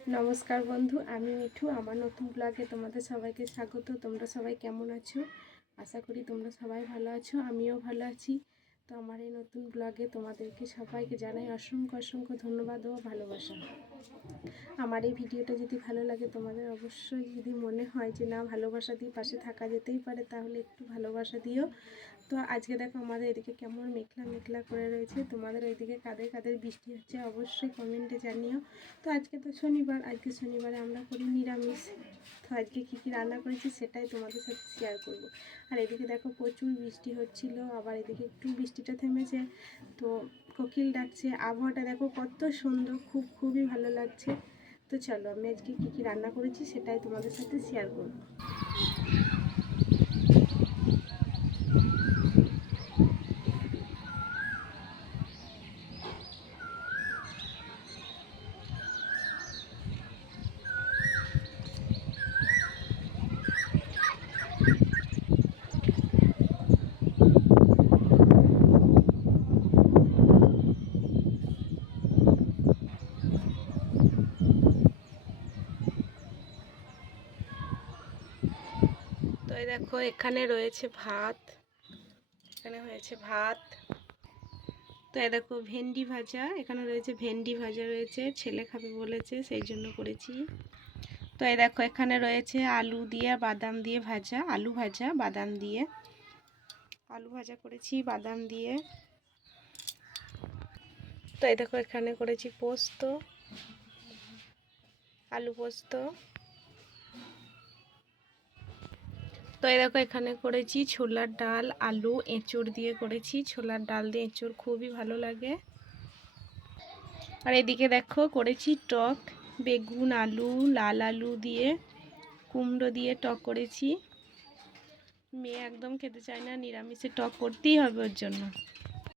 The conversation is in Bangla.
নমস্কার বন্ধু, আমি মিঠু, আমার নতুন ব্লগে তোমাদের সবাইকে স্বাগত। তোমরা সবাই কেমন আছো? আশা করি তোমরা সবাই ভালো আছো, আমিও ভালো আছি। তো আমার এই নতুন ব্লগে তোমাদেরকে সবাইকে জানাই অসংখ্য অসংখ্য ধন্যবাদ ও ভালোবাসা। আমার এই ভিডিওটা যদি ভালো লাগে, তোমাদের অবশ্যই যদি মনে হয় যে না, ভালোবাসা দিয়ে পাশে থাকা যেতেই পারে, তাহলে একটু ভালোবাসা দিও। তো আজকে দেখো আমাদের এদিকে কেমন মেঘলা মেঘলা করে রয়েছে। তোমাদের ওইদিকে কাদের কাদের বৃষ্টি হচ্ছে অবশ্যই কমেন্টে জানিও। তো আজকে তো শনিবার, আজকে শনিবারে আমরা করি নিরামিষ। আজকে কী কী রান্না করেছি সেটাই তোমাদের সাথে শেয়ার করব। আর এদিকে দেখো প্রচুর বৃষ্টি হচ্ছিল, আবার এদিকে একটু বৃষ্টিটা থেমেছে। তো কোকিল ডাকছে, আবহাওয়াটা দেখো কত সুন্দর, খুব খুবই ভালো লাগছে। তো চলো, আমি আজকে কী কী রান্না করেছি সেটাই তোমাদের সাথে শেয়ার করব। এই দেখো, এখানে রয়েছে ভাত। এখানে হয়েছে ভাত। তো এই দেখো, ভেন্ডি ভাজা। এখানে রয়েছে ভেন্ডি ভাজা রয়েছে, ছেলে খাবে বলেছে, সেই জন্য করেছি। তো এই দেখো, এখানে রয়েছে আলু দিয়ে বাদাম দিয়ে ভাজা, আলু ভাজা, বাদাম দিয়ে। আলু ভাজা করেছি, বাদাম দিয়ে। তো এই দেখো, এখানে করেছি পোস্ত, আলু পোস্ত। তো এই দেখো এখানে করেছি ছোলার ডাল, আলু, এঁচড় দিয়ে করেছি। ছোলার ডাল দিয়ে এঁচড় খুবই ভালো লাগে। আর এদিকে দেখো করেছি টক, বেগুন, আলু, লাল আলু দিয়ে কুমড়ো দিয়ে টক করেছি। মেয়ে একদম খেতে চায় না, নিরামিষে টক করতেই হবে ওর জন্য।